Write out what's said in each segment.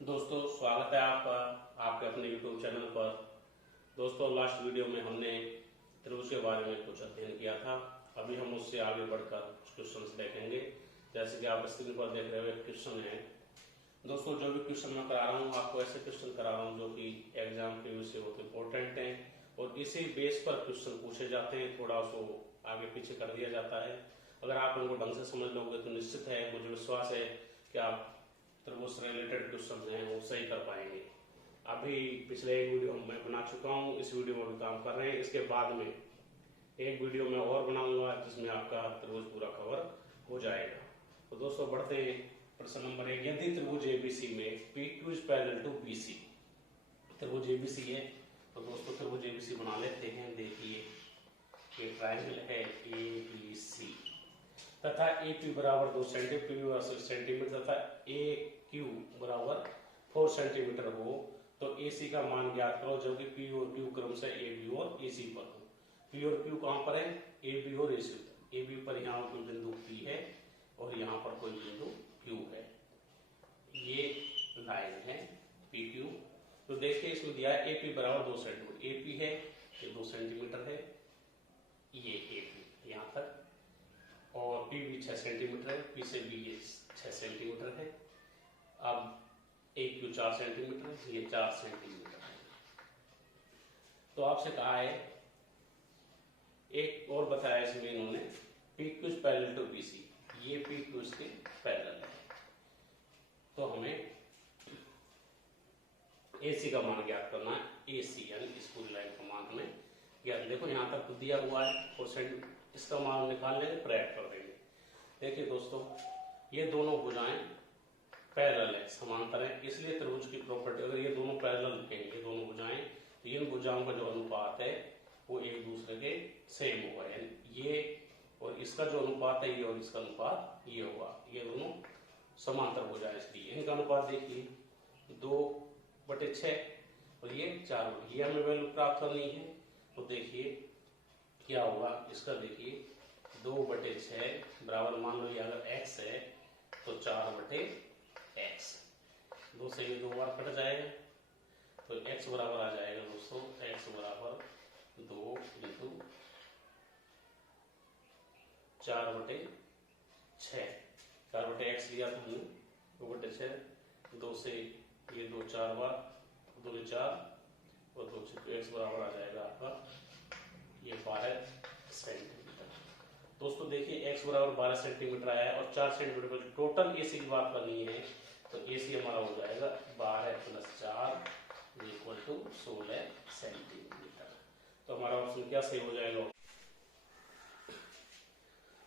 दोस्तों स्वागत है आपका आपके अपने YouTube चैनल पर। दोस्तों लास्ट वीडियो में हमने त्रिभुज के बारे में कुछ अध्ययन किया था। अभी हम उससे आगे बढ़कर कुछ क्वेश्चंस देखेंगे। जैसे कि आप स्क्रीन पर देख रहे हो एक क्वेश्चन है। दोस्तों जो भी क्वेश्चन मैं करा रहा हूँ आपको ऐसे क्वेश्चन करा रहा हूँ जो कि एग्जाम के से बहुत इंपॉर्टेंट हैं और इसी बेस पर क्वेश्चन पूछे जाते हैं। थोड़ा उसको आगे पीछे कर दिया जाता है। अगर आप उनको ढंग से समझ लोगे तो निश्चित है, मुझे विश्वास है कि आप त्रिभुज से रिलेटेड क्वेश्चन हैं वो सही कर पाएंगे। अभी पिछले एक वीडियो मैं बना चुका हूँ, इस वीडियो में भी काम कर रहे हैं। इसके बाद में एक वीडियो मैं और बनाऊंगा जिसमें आपका त्रिभुज पूरा कवर हो जाएगा। तो दोस्तों बढ़ते हैं प्रश्न नंबर 1। यदि त्रिभुज एबीसी में PQ is parallel to BC, त्रिभुज एबीसी है तो दोस्तों त्रिभुज एबीसी बना लेते हैं। देखिए ये ट्रायंगल है ABC तथा AP बराबर 2 सेंटीमीटर तथा AQ बराबर 4 सेंटीमीटर हो तो AC का मान ज्ञात करो, जबकि P और Q क्रम से AB और AC पर हो। P और Q कहाँ पर है? AB और AC पर। AB पर यहाँ कोई बिंदु P है और यहाँ पर कोई बिंदु Q है। ये लाइन है PQ। तो देखिए इसमें दिया है AP बराबर 2 सेंटीमीटर। AP है ये 2 सेंटीमीटर है, ये AP यहाँ तक, और P भी 6 सेंटीमीटर है, P से भी ये 6 सेंटीमीटर है। अब AQ 4 सेंटीमीटर है, ये 4 सेंटीमीटर है। तो आपसे कहा है एक और बताया इसमें इन्होंने PQ is parallel to BC, ये PQ इसके पैरेलल है। तो हमें AC का मान ज्ञात करना है। AC यानी इस पूरी लाइन का मान हमें ज्ञात। देखो यहाँ तक तो दिया हुआ है और इसका मान निकाल लेंगे, प्रैक्ट कर देंगे। देखिए दोस्तों ये दोनों भुजाएं पैरेलल है, समांतर है, इसलिए त्रिभुज की प्रॉपर्टी अगर ये दोनों पैरेलल हैं, ये दोनों भुजाएं, तो इन भुजाओं का जो अनुपात है वो एक दूसरे के सेम होगा। यानी ये और इसका जो अनुपात है ये और इसका अनुपात ये होगा। ये दोनों समांतर भुजाएं, इसलिए इनका अनुपात देखिए 2/6 और ये 4। ये हमें वैल्यू प्राप्त करनी है। तो देखिए क्या होगा इसका, देखिए 2/6 बराबर, मान लो ये अगर x है तो 4/x, 2 से ये 2 बार कट जाएगा तो x बराबर आ जाएगा दोस्तों, x बराबर 2 इंटू 4/6। 4/x लिया था हमने, 2/6, 2 से ये 2 4 बार, 2 4 और 2 6, x बराबर आ जाएगा आपका ये 12 सेंटीमीटर। दोस्तों देखिए x बराबर 12 सेंटीमीटर आया है और 4 सेंटीमीटर पर टोटल AC की बात करनी है तो AC हमारा हो जाएगा 12 + 4 = 16 सेंटीमीटर। तो हमारा ऑप्शन क्या सही हो जाएगा?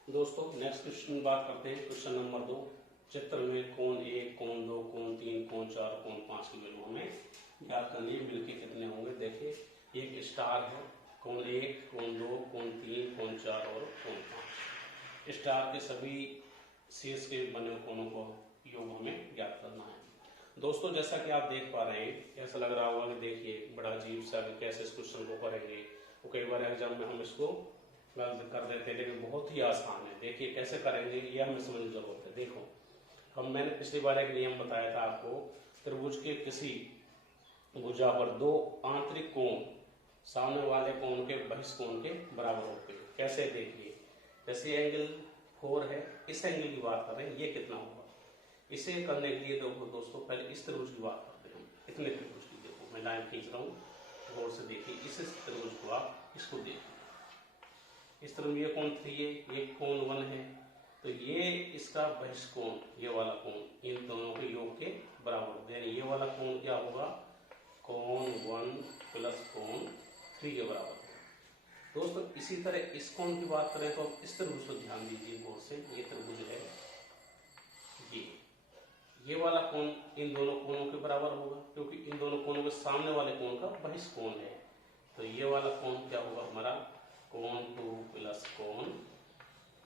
दोस्तों नेक्स्ट क्वेश्चन बात करते हैं। Question number 2। चित्र में कोण 1, कोण 2, कोण 3, कोण 4, कोण 5 की वैल्यू हमें ज्ञात करनी है। मिलके कितने होंगे? देखिए एक स्टार है, कोण 1, कोण 2, कोण 3, कोण 4 और कोण 5। स्टार के सभी शेष के बने कोणों को योग हमें ज्ञात करना है। दोस्तों जैसा कि आप देख पा रहे हैं, ऐसा लग रहा होगा कि देखिए बड़ा अजीब सा कैसे इस क्वेश्चन को करेंगे। तो कई बार एग्जाम में हम इसको गलत कर देते हैं, लेकिन बहुत ही आसान है। देखिए कैसे करेंगे ये हमें समझने की जरूरत है। देखो मैंने पिछली बार एक नियम बताया था आपको, त्रिभुज के किसी भुजा पर 2 आंतरिक कोण सामने वाले कोण के बहिष्कोण के बराबर होते हैं। कैसे? देखिए जैसे एंगल 4 है, इस एंगल की बात कर रहे हैं, ये कितना होगा? इसे करने के लिए देखो दोस्तों पहले इस त्रिभुज की बात करते हैं। इतने त्रिभुज की देखो मैं लाइन खींच रहा हूँ, गौर से देखिए इस त्रिभुज को, आप इसको देखिए। इस तरह ये कोण 3 है, ये कोण 1 है, तो ये इसका बहिष्कोण, ये वाला कोण इन दोनों के योग के बराबर है। ये वाला कोण क्या होगा? कोण 1 + कोण 3 के बराबर है। दोस्तों इसी तरह इस कोण की बात करें तो इस त्रिभुज को ध्यान दीजिए गौर से। ये त्रिभुज है, ये वाला कोण इन दोनों कोणों के बराबर होगा क्योंकि इन दोनों कोणों के सामने वाले कोण का बहिष्कोण है। तो ये वाला कोण क्या होगा हमारा? कोण 2 + कोण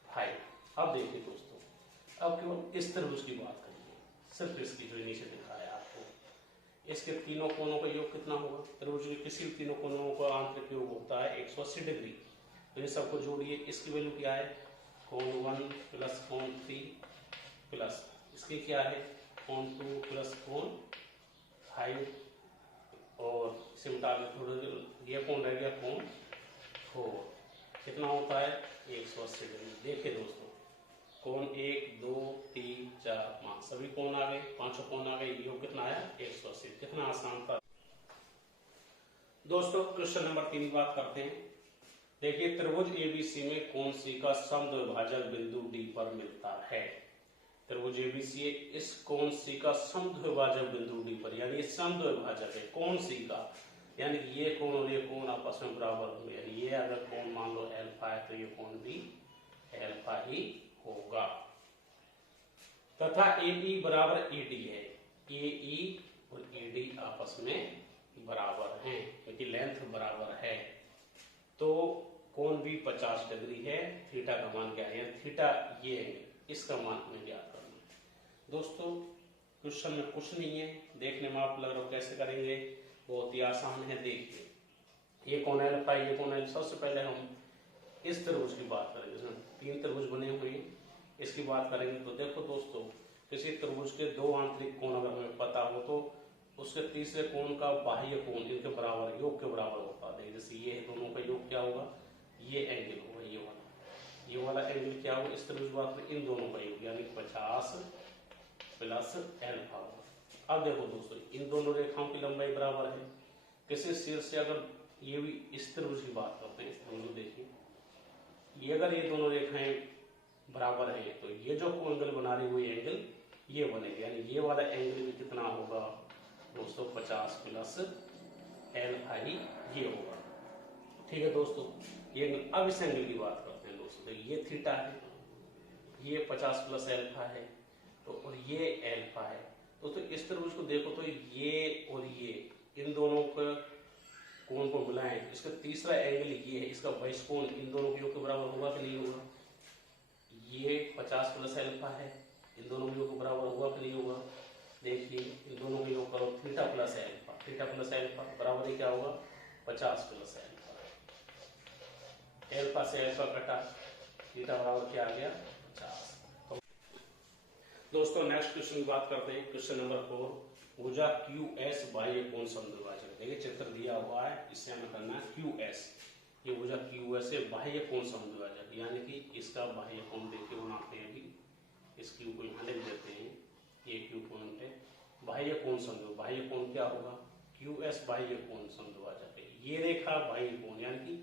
5। अब देखिए दोस्तों, अब केवल इस त्रिभुज की बात करिए, सिर्फ इसकी जो नीचे दिखा है आपको, इसके तीनों कोणों का योग कितना होगा? त्रिभुज के किसी भी तीनों कोणों का आंतरिक योग होता है 180 डिग्री। तो इन सबको जोड़िए, इसकी वैल्यू क्या है? कोण 1 + कोण 3 प्लस इसकी क्या है? कोण 2 + कोण 5 और इसे मिटा के थोड़ा, ये कौन रह गया, कौन 4, कितना होता है 180 डिग्री। देखिए दोस्तों, कौन 1 2 3 4 5 सभी कौन आ गए, 5 कौन आ गए, ये कितना आया 180। कितना आसान था दोस्तों। क्वेश्चन नंबर 3 की बात करते हैं। देखिए, त्रिभुज एबीसी में कौन सी का समद्विभाजक बिंदु डी पर मिलता है। त्रिभुज एबीसी इस कौन सी का समद्विभाजक बिंदु डी पर, यानी समद्विभाजक है कौन सी का, यानी कि ये कोण और ये कोण आपस में बराबर होंगे, यानी ये अगर कोण मान लो अल्फा है तो ये कोण भी अल्फा ही होगा। तथा एई बराबर एडी है, एई और एडी आपस में बराबर हैं, क्योंकि लेंथ बराबर है, तो कोण भी 50 डिग्री है। थीटा का मान क्या है, थीटा ये है, इसका मान हमें ज्ञात करना है। दोस्तों क्वेश्चन में कुछ नहीं है, देखने में आप लग रहा हो कैसे करेंगे, बहुत ही आसान है। देखिए, ये कोण अल्फा, ये कोण अल्फा। सबसे पहले हम इस त्रिभुज की बात करेंगे, इसमें 3 त्रिभुज बने हुए हैं, इसकी बात करेंगे। तो देखो दोस्तों, किसी त्रिभुज के 2 आंतरिक कोण अगर हमें पता हो तो उसके तीसरे कोण का बाह्य कोण इनके बराबर, योग के बराबर होता है। जैसे ये दोनों का योग क्या होगा, ये एंगल होगा, ये वाला एंगल क्या होगा, इस त्रिभुज बात में इन दोनों का योग, यानी 50 प्लस अल्फा होगा। अब देखो दोस्तों, इन दोनों रेखाओं की लंबाई बराबर है। किसी शीर्ष से अगर ये भी इस त्रिभुज की बात करते हैं, इस त्रिभुज को देखिए, ये अगर ये दोनों रेखाएं बराबर है तो ये जो एंगल बना रही हुई एंगल ये बनेगा, यानी ये वाला एंगल भी कितना होगा दोस्तों, 50 प्लस अल्फा ही ये होगा। ठीक है दोस्तों, ये अब इस एंगल की बात करते हैं दोस्तों। तो ये थीटा है, ये 50 प्लस अल्फा है, तो और ये अल्फा है। दोस्तों इस त्रिभुज को देखो तो ये और ये इन दोनों का कोण को मिलाएं, इसका तीसरा एंगल ये है, इसका बहिष्ठ कोण इन दोनों के योग के बराबर होगा कि नहीं होगा। ये 50 प्लस अल्फा है, इन दोनों के योग के बराबर होगा कि नहीं होगा। देखिए, इन दोनों के योग करो, theta plus alpha, theta plus alpha बराबर ही क्या होगा 50 प्लस अल्फा। अल्फा से अल्फा कटा, थीटा बराबर क्या आ गया 50। तो दोस्तों नेक्स्ट क्वेश्चन की बात करते हैं। क्वेश्चन नंबर 4, भुजा QS बाह्य कोण समद्विभाजक। देखिए चित्र दिया हुआ है, इससे हमें करना है QS। ये भुजा QS है बाह्य कोण समद्विभाजक, यानी कि इसका बाह्य कोण देखिए बनाते हैं, अभी इस Q को यहाँ लिख देते हैं, ये Q पॉइंट है। बाह्य कोण समद्विभाजक, बाह्य कोण क्या होगा, QS बाह्य कोण समद्विभाजक है। ये रेखा बाह्य कोण यानी कि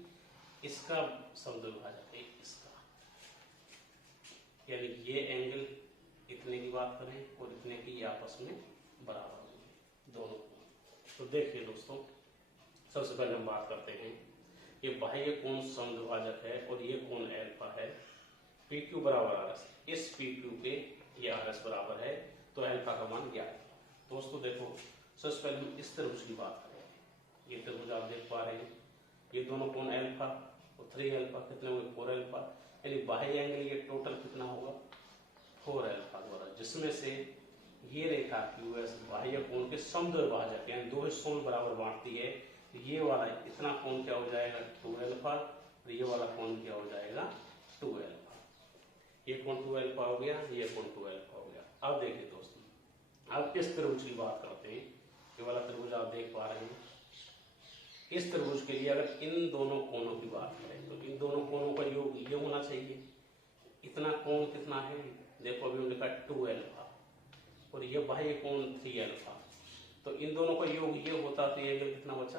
इसका समद्विभाजक है, इसका, यानी ये एंगल इतने की बात करें और इतने की आपस में बराबर होंगे दोनों कोण। तो देखिए दोस्तों, सबसे पहले हम बात करते हैं, ये बाह्य कोण समद्विभाजक है और ये कोण अल्फा है। PQ बराबर RS, इस PQ पे ये RS बराबर है, तो अल्फा का मान ज्ञात है। दोस्तों देखो, सबसे पहले हम इस त्रिभुज की बात करेंगे। ये त्रिभुज आप देख पा रहे हैं, ये दोनों कोण अल्फा और 3 अल्फा कितने हुए 4 अल्फा, यानी बाह्य एंगल ये टोटल कितना होगा 4 अल्फा द्वारा, जिसमें से ये रेखा QS बाह्य कोण के समद्विभाजक यानी 2 हिस्सों में बराबर बांटती है। ये वाला इतना कोण क्या हो जाएगा 2 अल्फा, और ये वाला कोण क्या हो जाएगा 2 अल्फा। ये कोण 2 अल्फा हो गया, ये कोण 2 अल्फा हो गया। अब देखिए दोस्तों, अब इस त्रिभुज की बात करते हैं। ये वाला त्रिभुज आप देख पा रहे हैं, इस त्रिभुज के लिए अगर इन दोनों कोणों की बात करें तो इन दोनों कोणों का योग ये होना चाहिए। इतना कोण कितना है, देखो अभी लिखा 2 अल्फा और ये बाह्य कोण 3 अल्फा, तो इन दोनों का योग ये होता तो ये एंगल कितना बचा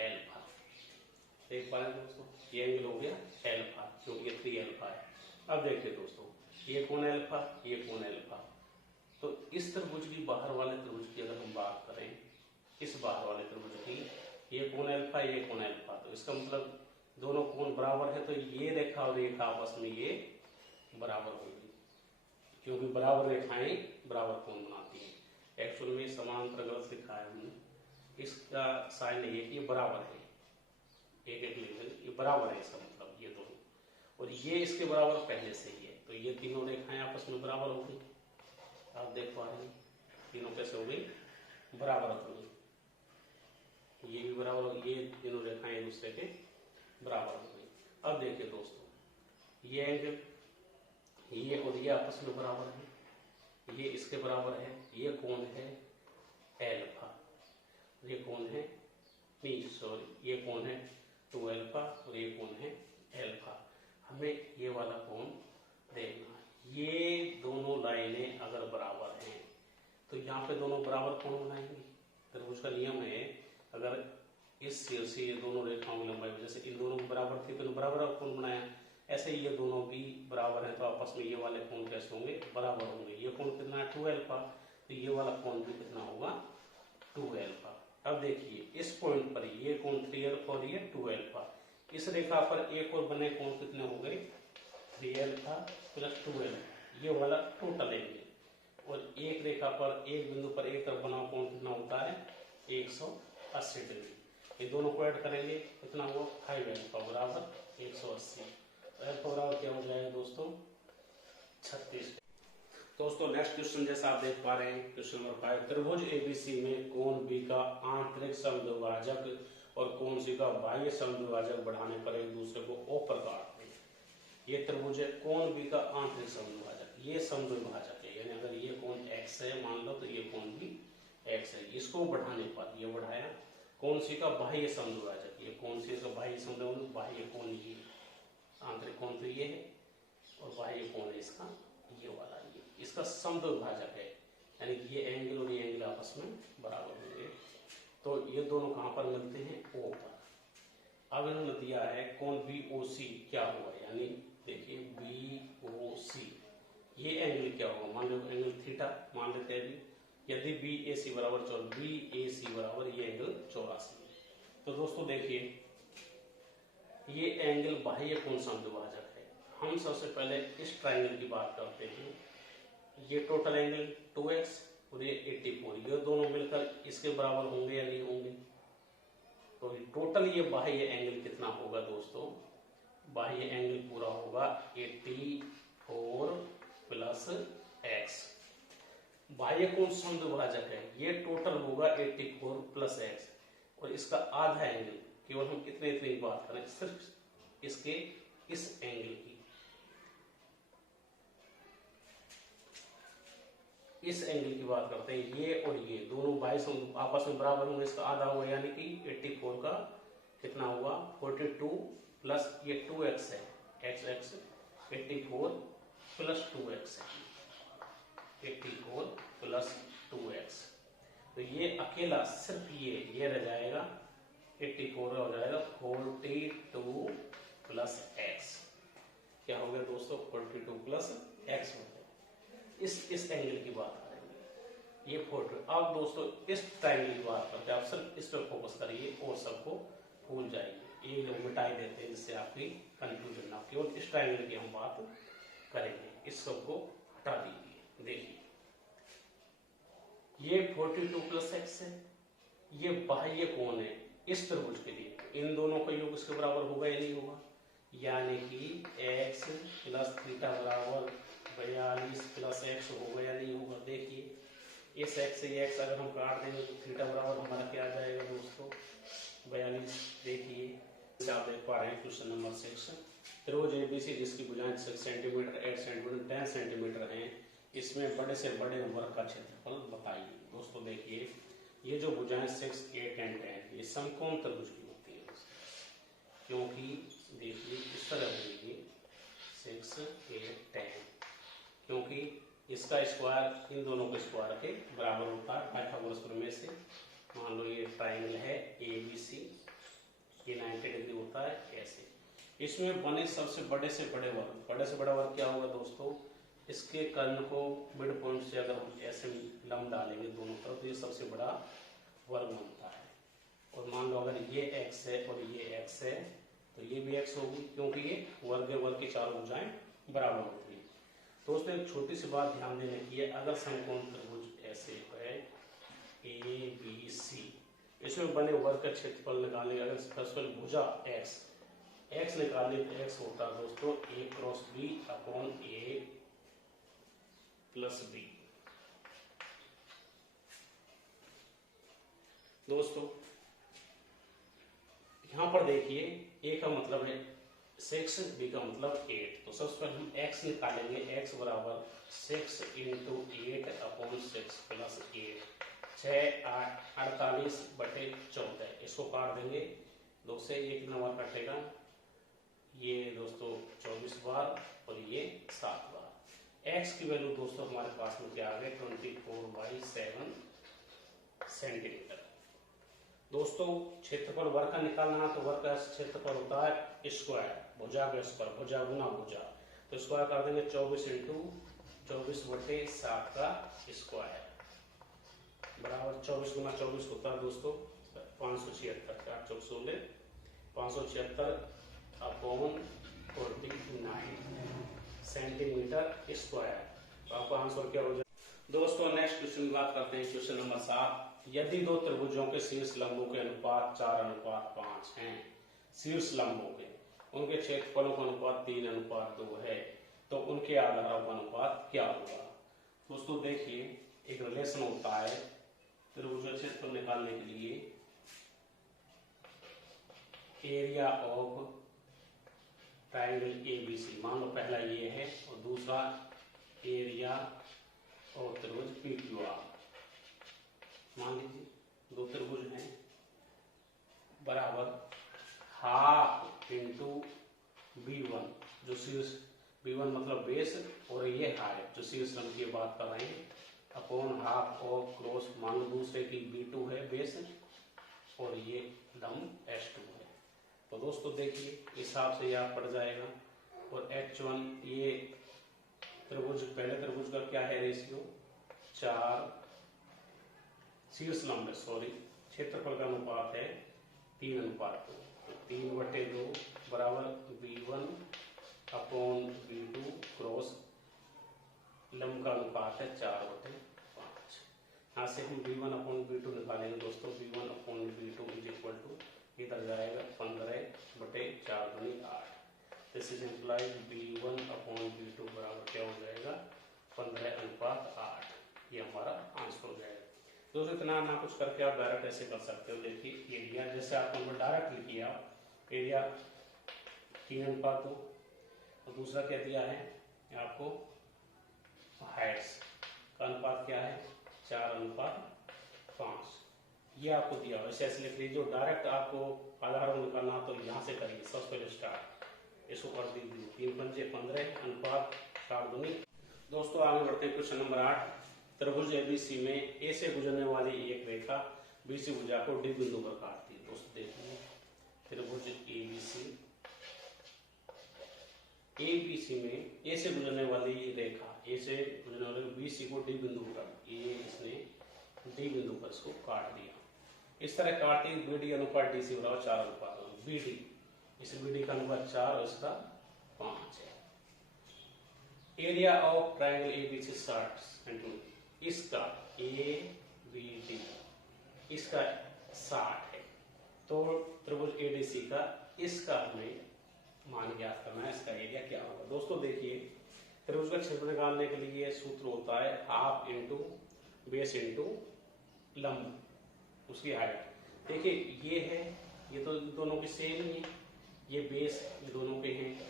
अल्फा। देख पा रहे हैं दोस्तों, ये एंगल हो गया अल्फा, क्योंकि ये 3 अल्फा है। अब देखिए दोस्तों, ये कोण अल्फा, ये कोण अल्फा, तो इस त्रिभुज की बाहर वाले त्रिभुज की अगर हम बात करें, इस बाहर वाले त्रिभुज की, ये कोण अल्फा, ये कोण अल्फा, तो इसका मतलब दोनों कोण बराबर है, तो ये रेखा और रेखा आपस में ये बराबर होगी, क्योंकि बराबर रेखाएं बराबर कोण बनाती हैं। एक्चुअल में समांतर गलत लिखा है हमने, इसका साइन ये कि ये बराबर है, एक एक लेवल ये बराबर है, इसका मतलब ये दोनों, और ये इसके बराबर पहले से ही है, तो ये तीनों रेखाएं आपस में बराबर हो गई। आप देख पा रहे हैं तीनों कैसे हो गई, बराबर हो गई, ये भी बराबर हो, ये तीनों रेखाएं एक दूसरे के बराबर हो गई। अब देखिए दोस्तों, ये एंगल ये और ये आपस में बराबर है, ये इसके बराबर है, ये कोण है अल्फा, ये कोण है, नहीं सॉरी, ये कोण है 2 अल्फा और ये कोण है अल्फा। हमें ये वाला कोण देखना है। ये दोनों लाइनें अगर बराबर हैं तो यहाँ पे दोनों बराबर कोण बनाएंगे। त्रिभुज का नियम है, अगर इस सिर से ये दोनों रेखाओं की लंबाई जैसे इन दोनों बराबर थी तो बराबर कोण बनाया, ऐसे ही ये दोनों भी बराबर है तो आपस में ये वाले कोण कैसे होंगे, बराबर होंगे। ये कोण कितना है 2 अल्फा, तो ये वाला कोण भी कितना होगा 2 अल्फा। अब देखिए इस पॉइंट पर ये कोण 3 अल्फा और ये 2 अल्फा, इस रेखा पर एक और बने कोण कितने हो गए 3 अल्फा प्लस 2 अल्फा, ये वाला टोटल एंगल। और एक रेखा पर एक बिंदु पर एक तरफ बना कोण कितना होता है 180 डिग्री। ये दोनों को ऐड करेंगे कितना हुआ 5 अल्फा बराबर 180। अल्फा बराबर क्या हो जाएगा दोस्तों 36। दोस्तों नेक्स्ट क्वेश्चन जैसा आप देख पा रहे हैं क्वेश्चन नंबर 5, त्रिभुज एबीसी में कोण बी का आंतरिक समद्विभाजक और कोण सी का बाह्य समद्विभाजक बढ़ाने पर एक दूसरे को ओ प्रकार दें। ये त्रिभुज है, कोण बी का आंतरिक समद्विभाजक, ये समद्विभाजक है, यानी अगर ये कोण x है मान लो तो ये कोण भी x है। इसको बढ़ाने पर ये बढ़ाया, कोण सी का बाह्य समद्विभाजक, ये कोण सी का बाह्य समद्विभाजक, बाह्य कोण ये आंतरिक कोण तो ये है और बाह्य कोण है इसका ये वाला, ये इसका समद्विभाजक है, यानी कि ये एंगल और ये एंगल आपस में बराबर होंगे। तो ये दोनों कहां पर मिलते हैं O पर। अब इन्होंने दिया है कोण BOC क्या हुआ, यानी देखिए BOC ये एंगल क्या होगा, मान लो एंगल थीटा मान लेते हैं अभी, यदि BAC बराबर 84, BAC बराबर ये एंगल 84। तो दोस्तों देखिए ये एंगल बाह्य कोण समद्विभाजक है। हम सबसे पहले इस ट्रायंगल की बात करते हैं। ये टोटल एंगल 2x और ये 84, ये दोनों मिलकर इसके बराबर होंगे या नहीं होंगे। तो टोटल ये बाह्य एंगल कितना होगा दोस्तों, बाह्य एंगल पूरा होगा 84 प्लस x। बाह्य कोण समद्विभाजक है, ये टोटल होगा 84 प्लस x और इसका आधा एंगल, केवल हम इतने की बात करें सिर्फ इसके इस एंगल की, इस एंगल की बात करते हैं। ये और ये दोनों बाह्य आपस में बराबर होंगे, इसका आधा होगा, यानी कि 84 का कितना हुआ 42 प्लस ये 2x है, x 84 प्लस 2x है, 84 प्लस 2x। तो ये अकेला सिर्फ ये रह जाएगा 84 हो जाएगा 42 प्लस x, क्या हो गया दोस्तों 42 प्लस x हो गया। इस एंगल की बात करेंगे ये 40। अब दोस्तों इस ट्रायंगल की बात करते हैं, आप सिर्फ इस पर फोकस करिए और सबको भूल जाइए, ये लोग मिटाई देते हैं जिससे आपकी कंफ्यूजन ना हो। केवल इस ट्रायंगल की हम बात करेंगे, इस सबको हटा दीजिए। देखिए ये 42 प्लस x है, ये बाह्य कोण है इस त्रिभुज के लिए, इन दोनों का योग इसके बराबर होगा या नहीं होगा, यानी कि x प्लस थीटा बराबर 42 प्लस x होगा या नहीं होगा। देखिए इस x से x अगर हम काट देंगे तो थीटा बराबर हमारा क्या आ जाएगा दोस्तों 42। देखिए आप देख पा रहे हैं क्वेश्चन नंबर 6, त्रिभुज एबीसी जिसकी भुजाएं 6 सेंटीमीटर 8 सेंटीमीटर 10 सेंटीमीटर हैं, इसमें बड़े से बड़े वर्ग का क्षेत्रफल बताइए। दोस्तों देखिए ये जो भुजाएं 6, 8 एंड 10 ये समकोण त्रिभुज की होती है, क्योंकि देखिए इस तरह होगी 6, 8, 10, क्योंकि इसका स्क्वायर इन दोनों के स्क्वायर के बराबर होता है पाइथागोरस प्रमेय से। मान लो ये ट्राइंगल है ABC, ये 90 डिग्री होता है ऐसे। इसमें बने सबसे बड़े से बड़े वर्ग, बड़े से बड़ा वर्ग क्या होगा दोस्तों, इसके कर्ण को मिड पॉइंट से अगर हम ऐसे लंब डालेंगे दोनों तरफ तो ये सबसे बड़ा वर्ग बनता है। और मान लो अगर ये x है और ये x है तो ये भी x होगी, क्योंकि ये वर्ग की चारों भुजाएं बराबर होती है। दोस्तों एक छोटी सी बात ध्यान देने की है, अगर समकोण त्रिभुज ऐसे है ABC, इसमें बने वर्ग का क्षेत्रफल निकालने, अगर स्पेशल भुजा x निकालने तो x होता है दोस्तों A cross B upon A plus B। दोस्तों यहां पर देखिए A का मतलब है 6, B का मतलब 8, तो सबसे पहले हम x निकालेंगे, x बराबर 6 इंटू 8 अपॉन 6 प्लस 8, 6 8 48/14 इसको काट देंगे 2 से, ये कितना बार कटेगा, ये दोस्तों 24 बार और ये 7 बार। x की वैल्यू दोस्तों हमारे पास में क्या आ गए 24/7 सेंटीमीटर। दोस्तों क्षेत्रफल वर्ग का निकालना है तो वर्ग का क्षेत्रफल होता है स्क्वायर, भुजा का स्क्वायर, भुजा गुना भुजा, तो स्क्वायर कर देंगे 24 × 24/7 का स्क्वायर बराबर 24 × 24 होता है दोस्तों 576, 4 चौक 16, 576/49 सेंटीमीटर स्क्वायर। तो आपका आंसर क्या हो जाए दोस्तों। नेक्स्ट क्वेश्चन की बात करते हैं, क्वेश्चन नंबर 7। यदि दो त्रिभुजों के शीर्ष लंबों के अनुपात 4:5 हैं, शीर्ष लंबों के, उनके क्षेत्रफलों का अनुपात 3:2 है, तो उनके आधारों का अनुपात क्या होगा। दोस्तों देखिए एक रिलेशन होता है त्रिभुज का क्षेत्रफल निकालने के लिए, एरिया ऑफ ट्रायंगल एबीसी, मान लो पहला ये है और दूसरा एरिया ऑफ त्रिभुज पीक्यूआर, मान लीजिए 2 त्रिभुज हैं, बराबर हाफ इंटू B1 जो शीर्ष, B1 मतलब बेस और ये हाइट जो शीर्ष लंब की बात कर रहे हैं, अपॉन हाफ ऑफ क्रॉस, मान लो दूसरे की B2 है बेस और ये लंब S2 है। तो दोस्तों देखिए इस हिसाब से याद पड़ जाएगा। और H1 ये त्रिभुज, पहले त्रिभुज का क्या है रेशियो 4, शीर्ष लंब है सॉरी, क्षेत्रफल का अनुपात है 3:2, तो 3/2 बराबर B1 अपॉन B2 क्रॉस लंब का अनुपात है 4/5। यहाँ से हम B1 अपॉन B2 निकालेंगे दोस्तों, B1 upon B2 is equal to, इधर जाएगा 15/4 दूनी 8, this is implied B1 upon B2 बराबर क्या हो जाएगा 15:8, ये हमारा आंसर हो जाएगा। दोस्तों इतना ना कुछ करके आप डायरेक्ट ऐसे कर सकते हो। देखिए एरिया जैसे आपने डायरेक्ट लिखी है, एरिया 3:2 और दूसरा क्या दिया है आपको हाइट्स का अनुपात क्या है 4:5, ये आपको दिया हुआ, ऐसे ऐसे लिख लीजिए। जो डायरेक्ट आपको आधार निकालना तो यहाँ से करिए, सबसे पहले स्टार्ट, इसको कर दीजिए 3 पंजे 15 अनुपात 4 दूनी। दोस्तों आगे बढ़ते हैं क्वेश्चन नंबर 8। त्रिभुज एबीसी में ए से गुजरने वाली एक रेखा बीसी भुजा को डी बिंदु पर काटती है। दोस्तों देखिए त्रिभुज एबीसी में ए से गुजरने वाली रेखा, ए से गुजरने वाली बीसी को डी बिंदु पर, ये इसने डी बिंदु पर इसको काट दिया। इस तरह काटती बीडी अनुपात डी सी बराबर 4:1, बीडी, इस बीडी का अनुपात 4 और इसका 5 है। Area of triangle ABC 60 centimetre, इसका ABD इसका 60 है, तो त्रिभुज एडीसी का इसका हमें मान ज्ञात करना है, इसका एरिया क्या होगा। दोस्तों देखिए त्रिभुज का क्षेत्रफल निकालने के लिए सूत्र होता है हाफ इंटू बेस इंटू लंब उसकी हाइट। देखिए ये है, ये तो दोनों के सेम ही है, ये बेस ये दोनों के हैं,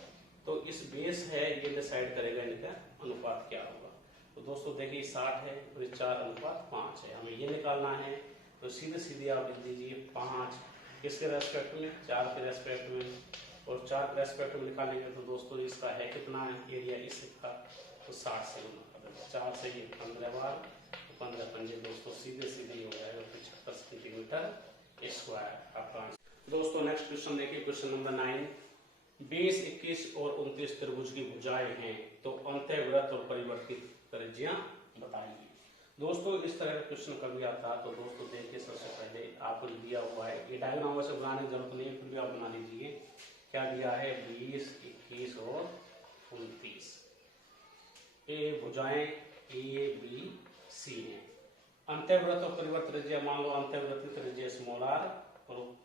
तो इस बेस है ये डिसाइड करेगा इनका अनुपात क्या होगा। तो दोस्तों देखिए 60 है और 4:5 है, हमें ये निकालना है। तो सीधे सीधे आप लिख दीजिए 5 किसके रेस्पेक्ट में 4 के रेस्पेक्ट में, और 4 के रेस्पेक्ट में निकालेंगे तो दोस्तों इसका है कितना है एरिया इसका, तो 60 से गुना कर देंगे, 4 से ये 15 बार, 15 पंजे दोस्तों सीधे सीधे हो जाएगा 75 सेंटीमीटर स्क्वायर आपका। दोस्तों नेक्स्ट क्वेश्चन देखिए, क्वेश्चन नंबर 9। 20, 21 और 29 त्रिभुज की भुजाएं हैं, तो अंतःवृत्त और परिवर्तित त्रिज्या बताइए। दोस्तों इस तरह का क्वेश्चन कभी आता है तो दोस्तों देखिए सबसे पहले आपको दिया हुआ है, ये डायग्राम वैसे बनाने की जरूरत नहीं है, फिर भी आप बना लीजिए। क्या दिया है 20, 21 और 29, ये भुजाएं ABC हैं। अंतःवृत्त और परिवर्तित त्रिज्या, मान लो अंतःवृत्त त्रिज्या स्मॉल r और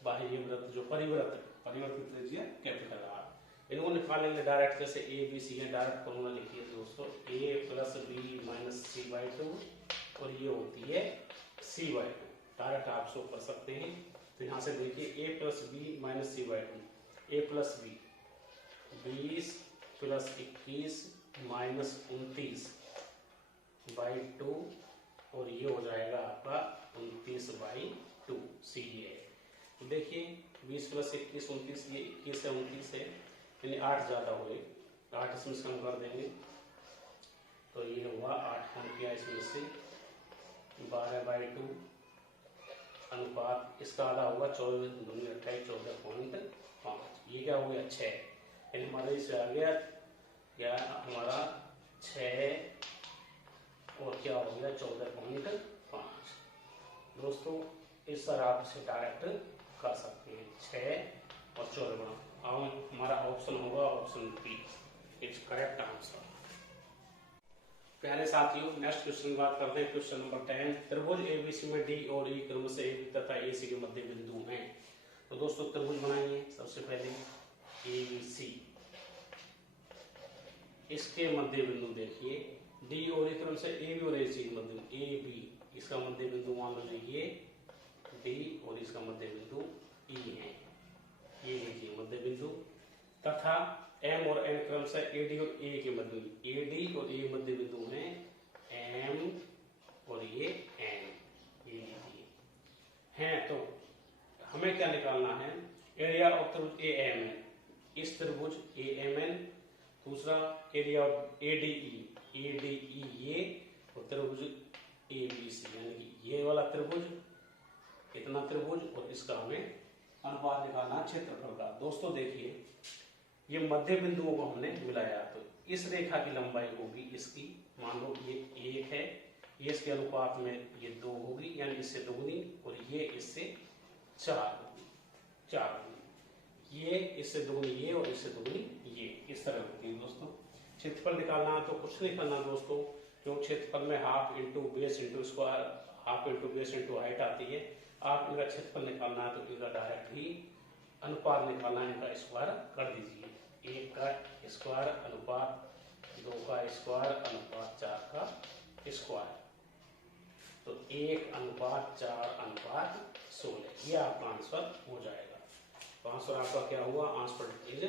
बाह्य वृत्त जो परिवर्तित त्रिज्या कैपिटल R, इनको निकालेंगे डायरेक्ट, जैसे ABC है डायरेक्ट फॉर्मूला लिखिए दोस्तों A + B - C/2 और ये होती है C/2, डायरेक्ट आप शो कर सकते हैं। तो यहाँ से देखिए A + B - C/2, A + B 20 + 21 - 29/2 और ये हो जाएगा आपका 29/2 सी है। तो देखिए 20 + 21 29, ये 21 है 29 है, यानी 8 ज़्यादा हुए, 8 इसमें से कम कर देंगे तो ये हुआ 8 कम किया इसमें से 12/2 अनुपात इसका आधा होगा 24 दूनी 28 14.5। ये क्या हो गया 6, यानी हमारे इससे आ गया क्या हमारा 6 और क्या हो गया 14.5। दोस्तों इस तरह आप इसे डायरेक्ट कर सकते हैं 6 और 14 गुणा। अब हमारा ऑप्शन होगा option B, it's correct answer. प्यारे साथियों नेक्स्ट क्वेश्चन की बात करते हैं। क्वेश्चन नंबर 10, त्रिभुज एबीसी में डी और ई क्रम से AB तथा AC के मध्य बिंदु हैं। तो दोस्तों त्रिभुज बनाइए सबसे पहले ABC, इसके मध्य बिंदु देखिए डी और ई क्रम से AB और AC के मध्य AB, इसका मध्य बिंदु मान लीजिए D और इसका मध्य बिंदु E है, ये लीजिए मध्य बिंदु, तथा M और N क्रम से AD और A के मध्य, AD और A मध्य बिंदु हैं M और ये N, ये लीजिए हैं। तो हमें क्या निकालना है, एरिया ऑफ त्रिभुज AMN, इस त्रिभुज AMN, दूसरा एरिया ऑफ ADE ये, और त्रिभुज ABC यानी कि ये वाला त्रिभुज, इतना त्रिभुज, और इसका हमें अनुपात निकालना क्षेत्रफल का। दोस्तों देखिए ये मध्य बिंदुओं को हमने मिलाया, तो इस रेखा की लंबाई होगी इसकी, मान लो ये 1 है, ये इसके अनुपात में ये 2 होगी, यानी इससे दोगुनी, और ये इससे 4 होगी, 4 होगी, ये इससे दोगुनी ये और इससे दोगुनी ये, इस तरह होती है। दोस्तों क्षेत्रफल निकालना है तो कुछ नहीं करना दोस्तों, क्योंकि क्षेत्रफल में half into base into square, half into base into height आती है। आप इनका क्षेत्रफल निकालना है तो इनका डायरेक्ट ही अनुपात निकालना है, इनका स्क्वायर कर दीजिए, 1 का स्क्वायर अनुपात 2 का स्क्वायर अनुपात 4 का स्क्वायर, तो 1:4:16, ये आपका आंसर हो जाएगा। तो आंसर आपका क्या हुआ, आंसर इज।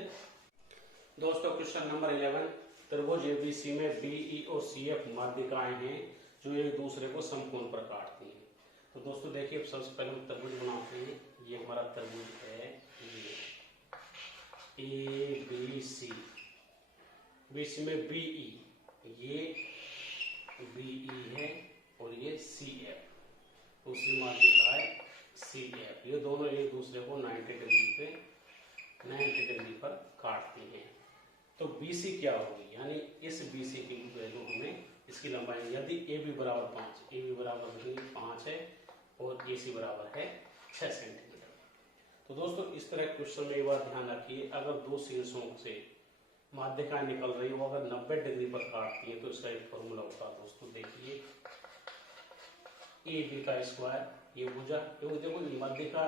दोस्तों क्वेश्चन नंबर 11, त्रिभुज ABC में BE और CF माध्यिकाएं हैं जो एक दूसरे को समकोण पर काटती हैं। तो दोस्तों देखिए सबसे पहले हम त्रिभुज बनाते हैं, ये हमारा त्रिभुज है ये ABC, BC में BE, ये BE है और ये CF, दूसरी माध्यिका है CF, ये दोनों एक दूसरे को 90 डिग्री पर काटती हैं। तो BC क्या होगी, यानी इस BC की वैल्यू हमें, इसकी लंबाई यदि AB बराबर 5, AB बराबर 5 है और AC बराबर है 6 सेंटीमीटर। तो दोस्तों इस तरह क्वेश्चन में एक बात ध्यान रखिए, अगर दो शीर्षों से माध्यिकाएं निकल रही हो, अगर 90 डिग्री पर काटती है तो इसका एक फॉर्मूला होता है। दोस्तों देखिए AB का स्क्वायर, ये भुजा, क्योंकि देखो माध्यिका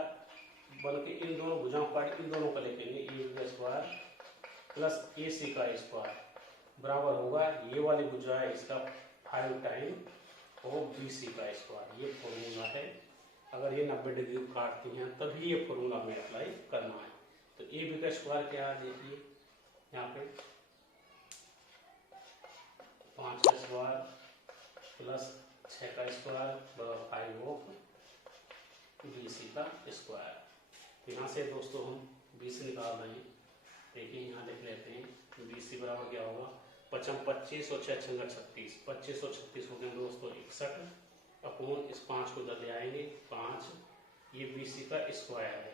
बल्कि इन दोनों भुजाओं काट, इन दोनों का लिखेंगे AB का स्क्वायर प्लस AC का स्क्वायर बराबर होगा, ये वाली भुजा है इसका 5 टाइम और BC का स्क्वायर, ये फॉर्मूला है। अगर ये 90 डिग्री काटती हैं तभी ये फॉर्मूला हमें अप्लाई करना है। तो AB का स्क्वायर क्या है, देखिए यहाँ पे 5 का स्क्वायर प्लस 6 का स्क्वायर बराबर 5 ऑफ BC का स्क्वायर। यहाँ से दोस्तों हम BC निकाल रहे हैं, देखिए यहाँ लिख लेते हैं, BC बराबर क्या होगा, 25 और 6 36, 25 और 36 हो गए दोस्तों 61, अपोन इस 5 को इधर ले आएंगे 5, ये BC का स्क्वायर है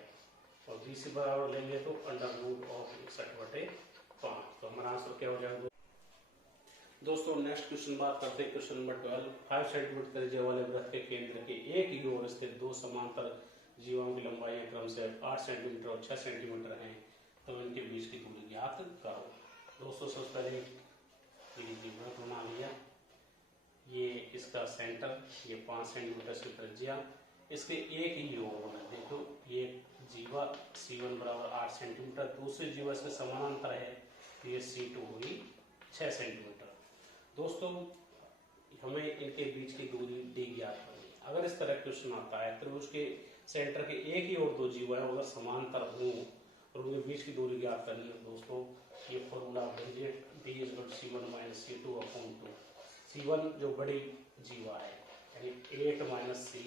और BC बराबर लेंगे तो √61/5। तो हमारा आंसर क्या हो जाएगा दोस्तों। नेक्स्ट क्वेश्चन बात करते हैं, क्वेश्चन नंबर 12, 5 सेंटीमीटर त्रिज्या वाले वृत्त के केंद्र के एक ही ओर स्थित दो समांतर जीवों की लंबाई क्रम से 8 सेंटीमीटर और 6 सेंटीमीटर है, तो इनके बीच की दूरी ज्ञात करो। दोस्तों सबसे पहले वृत्त बना लिया, ये इसका सेंटर, ये 5 सेंटीमीटर की त्रिज्या, इसके एक ही योग होना, देखो ये जीवा C1 बराबर 8 सेंटीमीटर, दूसरी जीवा इसके समानांतर है, तो ये C2 हुई 6 सेंटीमीटर। दोस्तों हमें इनके बीच की दूरी D ज्ञात करनी है। अगर इस तरह क्वेश्चन आता है, त्रिभुज के सेंटर के एक ही और दो जीवा है, अगर समांतर हों और उनके बीच की दूरी ज्ञात करनी है, दोस्तों ये फॉर्मूला भेजिए, D = C1 - C2/2। C1 जो बड़ी जीवा है यानी 8 माइनस सी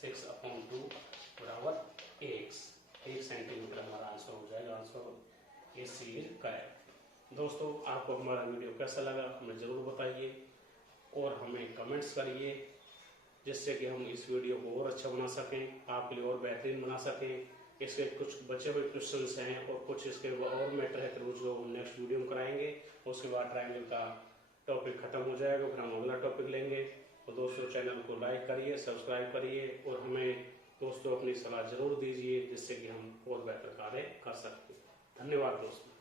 6/2 बराबर AX। 1 सेंटीमीटर हमारा आंसर हो जाएगा। Answer A C is correct. दोस्तों आपको हमारा वीडियो कैसा लगा हमें ज़रूर बताइए और हमें कमेंट्स करिए, जिससे कि हम इस वीडियो को और अच्छा बना सकें, आपके लिए और बेहतरीन बना सकें। इसके कुछ बचे हुए क्वेश्चंस हैं और कुछ इसके और मैटर है तो जो हम नेक्स्ट वीडियो में कराएंगे। उसके बाद ट्रायंगल का टॉपिक खत्म हो जाएगा, फिर हम अगला टॉपिक लेंगे। तो दोस्तों चैनल को लाइक करिए, सब्सक्राइब करिए और हमें दोस्तों अपनी सलाह जरूर दीजिए, जिससे कि हम और बेहतर कार्य कर सकते हैं। धन्यवाद दोस्तों।